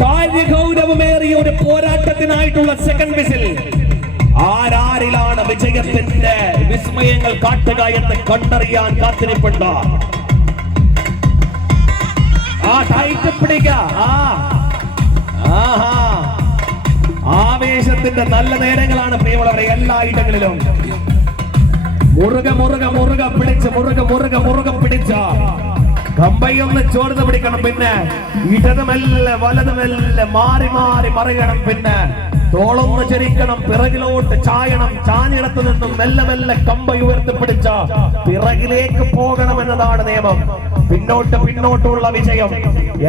കാര്യഗൗരവമേറിയ ഒരു പോരാട്ടത്തിനായിട്ടുള്ള second whistle. ആരാരിലാണ് വിജയത്തിന്റെ വിസ്മയങ്ങൾ കാട്ടുക എന്ന് കണ്ടറിയാൻ കാത്തിരിപ്പുണ്ട്. ആ ടൈറ്റ് പിടിക്ക. ആവേശത്തിന്റെ നല്ല നേരങ്ങളാണ് പ്രിയമുള്ളവരെ. എല്ലാ ഇടങ്ങളിലും മുറുക മുറുക മുറുക പിടിച്ച് മുറുക പിടിച്ച കമ്പയൊന്ന് ചോർന്ന് പിടിക്കണം. പിന്നെ ഇടതുമെല്ലെ വലതുമെല്ലെ മാറി മാറി മറിയണം. പിന്നെ തോളൊന്ന് ചരിക്കണം, പിറകിലോട്ട് ചായണം. ചാഞ്ഞിടത്തു നിന്നും മെല്ലെ മെല്ലെ കമ്പ ഉയർത്തിപ്പിടിച്ച പിറകിലേക്ക് പോകണമെന്നതാണ് നിയമം. പിന്നോട്ടുള്ള വിജയം.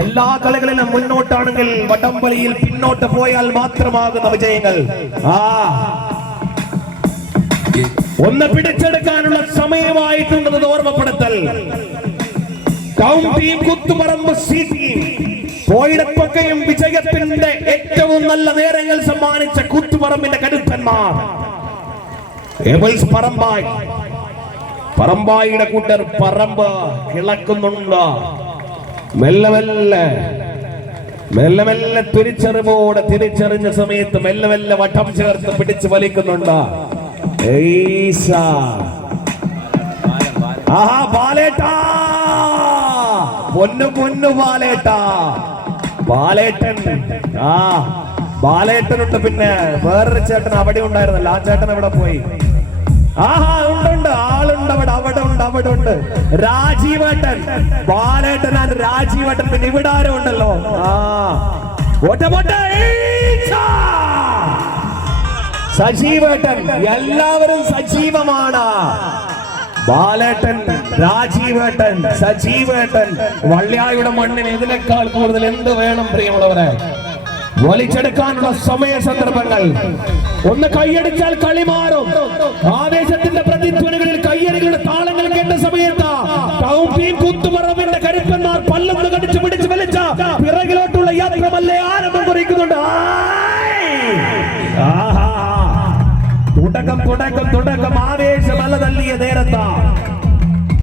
എല്ലാ കളികളിലും മുന്നോട്ടാണെങ്കിൽ വടംവലിയിൽ പിന്നോട്ട് പോയാൽ മാത്രമാകുന്ന വിജയങ്ങൾ. ഒന്ന് പിടിച്ചെടുക്കാനുള്ള സമയമായിട്ടുള്ളത് ഓർമ്മപ്പെടുത്തൽ. ടീം കുത്തുപറമ്പ് സി ടീം പോയിടത്തൊക്കെയും വിജയത്തിന്റെ ഏറ്റവും നല്ല നേരങ്ങൾ സമ്മാനിച്ച കുത്തുപറമ്പിന്റെ കരുത്തന്മാർ പറമ്പായിയുടെ കൂട്ടർ പറമ്പ് കിളക്കുന്നുണ്ട്. മെല്ലെ മെല്ലെ തിരിച്ചറിവോടെ തിരിച്ചറിഞ്ഞ സമയത്ത് മെല്ലെ മെല്ലെ വട്ടം ചേർത്ത് പിടിച്ച് വലിക്കുന്നുണ്ട്. ബാലേട്ടാ, പൊന്നു ബാലേട്ടൻ. ബാലേട്ടനുണ്ട്. പിന്നെ വേറൊരു ചേട്ടൻ അവിടെ ഉണ്ടായിരുന്നല്ലോ. ആ ചേട്ടൻ എവിടെ പോയി? ഉണ്ട്, ആളുണ്ട് അവിടെ ഉണ്ട്. രാജീവേട്ടൻ, ബാലേട്ടനാണ് രാജീവേട്ടൻ. പിന്നെ ഇവിടെ ആരും ഉണ്ടല്ലോ. സജീവേട്ടൻ. എല്ലാവരും സജീവമാണ്. ബാലേട്ടൻ, രാജീവേട്ടൻ, സജീവേട്ടൻ. വള്ളിയായുടെ മണ്ണിന് ഇതിനേക്കാൾ കൂടുതൽ എന്ത് വേണം പ്രിയമുള്ളവരെ? വലിച്ചെടുക്കാനുള്ള സമയ സന്ദർഭങ്ങൾ. ഒന്ന് കൈയടിച്ചാൽ കളി മാറും. ആവേശത്തിന്റെ പ്രതിധ്വനികളിൽ കയ്യടികളുടെ താളങ്ങൾ കേട്ട സമയത്ത് ടീം കുത്തുപറമ്പിന്റെ കരുപ്പന്മാർ പല്ലൊന്ന് കടിച്ചു പിടിച്ച് വലിച്ച പിറകിലോട്ടുള്ള യാത്രമല്ലേ ആരംഭം കുറിക്കുന്നുണ്ട്. തുടക്കം